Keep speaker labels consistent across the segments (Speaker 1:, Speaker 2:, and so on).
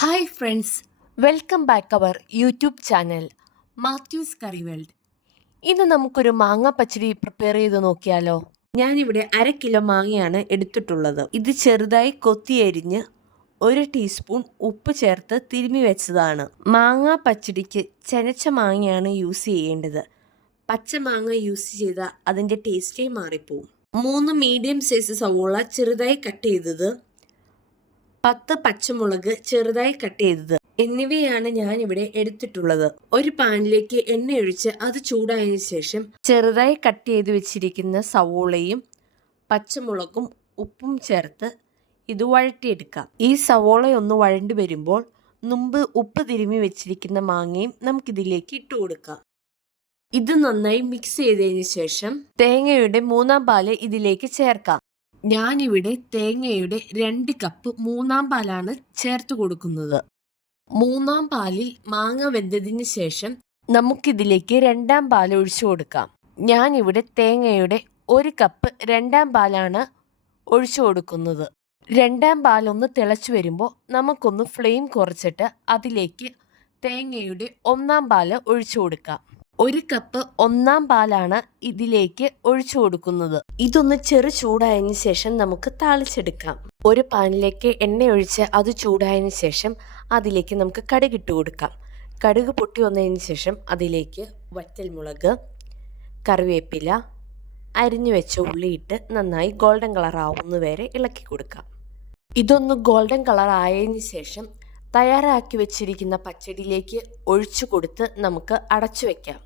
Speaker 1: Hi friends welcome back our YouTube channel Mathews curry world ഇന്ന് നമുക്കൊരു മാങ്ങ പച്ചടി prepare ചെയ്ത് നോക്കിയാലോ? ഞാനിവിടെ അര കിലോ മാങ്ങയാണ് എടുത്തിട്ടുള്ളത്. ഇത് ചെറുതായി കൊത്തിയരിഞ്ഞ് ഒരു ടീസ്പൂൺ ഉപ്പ് ചേർത്ത് തിരുമി വെച്ചതാണ്. മാങ്ങ പച്ചടിക്ക് ചെനച്ച മാങ്ങയാണ് യൂസ് ചെയ്യേണ്ടത്. പച്ച മാങ്ങ യൂസ് ചെയ്താൽ അതിന്റെ ടേസ്റ്റേ മാറിപ്പോവും. മൂന്ന് മീഡിയം സൈസ് സവോള ചെറുതായി കട്ട് ചെയ്തത് പത്ത് പച്ചമുളക് ചെറുതായി കട്ട് ചെയ്തത്. എന്നിവയാണ് ഞാൻ ഇവിടെ എടുത്തിട്ടുള്ളത്. ഒരു പാനിലേക്ക് എണ്ണ ഒഴിച്ച് അത് ചൂടായതിനു ശേഷം ചെറുതായി കട്ട് ചെയ്ത് വെച്ചിരിക്കുന്ന സവോളയും പച്ചമുളകും ഉപ്പും ചേർത്ത് ഇത് വഴറ്റിയെടുക്കാം. ഈ സവോള ഒന്ന് വഴണ്ടി വരുമ്പോൾ മുമ്പ് ഉപ്പ് തിരുമ്മി വെച്ചിരിക്കുന്ന മാങ്ങയും നമുക്കിതിലേക്ക് ഇട്ട് കൊടുക്കാം. ഇത് നന്നായി മിക്സ് ചെയ്തതിന് ശേഷം തേങ്ങയുടെ മൂന്നാം പാൽ ഇതിലേക്ക് ചേർക്കാം. ഞാനിവിടെ തേങ്ങയുടെ രണ്ട് കപ്പ് മൂന്നാം പാലാണ് ചേർത്ത് കൊടുക്കുന്നത്. മൂന്നാം പാലിൽ മാങ്ങ വെന്തതിന് ശേഷം നമുക്കിതിലേക്ക് രണ്ടാം പാൽ ഒഴിച്ചു കൊടുക്കാം. ഞാനിവിടെ തേങ്ങയുടെ ഒരു കപ്പ് രണ്ടാം പാലാണ് ഒഴിച്ചു കൊടുക്കുന്നത്. രണ്ടാം പാലൊന്ന് തിളച്ചു വരുമ്പോൾ നമുക്കൊന്ന് ഫ്ലെയിം കുറച്ചിട്ട് അതിലേക്ക് തേങ്ങയുടെ ഒന്നാം പാൽ ഒഴിച്ചു കൊടുക്കാം. ഒരു കപ്പ് ഒന്നാം പാലാണ് ഇതിലേക്ക് ഒഴിച്ചു കൊടുക്കുന്നത്. ഇതൊന്ന് ചെറു ചൂടായതിനു ശേഷം നമുക്ക് താളിച്ചെടുക്കാം. ഒരു പാനിലേക്ക് എണ്ണ ഒഴിച്ച് അത് ചൂടായതിനു ശേഷം അതിലേക്ക് നമുക്ക് കടുക് ഇട്ട് കൊടുക്കാം. കടുക് പൊട്ടി വന്നതിന് ശേഷം അതിലേക്ക് വറ്റൽമുളക് കറിവേപ്പില അരിഞ്ഞു വെച്ച ഉള്ളിയിട്ട് നന്നായി ഗോൾഡൻ കളർ ആവുന്ന വരെ ഇളക്കി കൊടുക്കാം. ഇതൊന്ന് ഗോൾഡൻ കളർ ആയതിന് ശേഷം തയ്യാറാക്കി വെച്ചിരിക്കുന്ന പച്ചടിയിലേക്ക് ഒഴിച്ചു കൊടുത്ത് നമുക്ക് അടച്ചു വെക്കാം.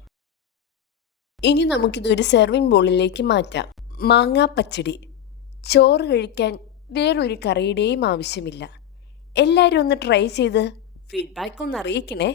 Speaker 1: ഇനി നമുക്കിതൊരു സെർവിങ് ബോളിലേക്ക് മാറ്റാം. മാങ്ങാ പച്ചടി. ചോറ് കഴിക്കാൻ വേറൊരു കറിയുടെയും ആവശ്യമില്ല. എല്ലാവരും ഒന്ന് ട്രൈ ചെയ്ത് ഫീഡ്ബാക്ക് ഒന്ന് അറിയിക്കണേ.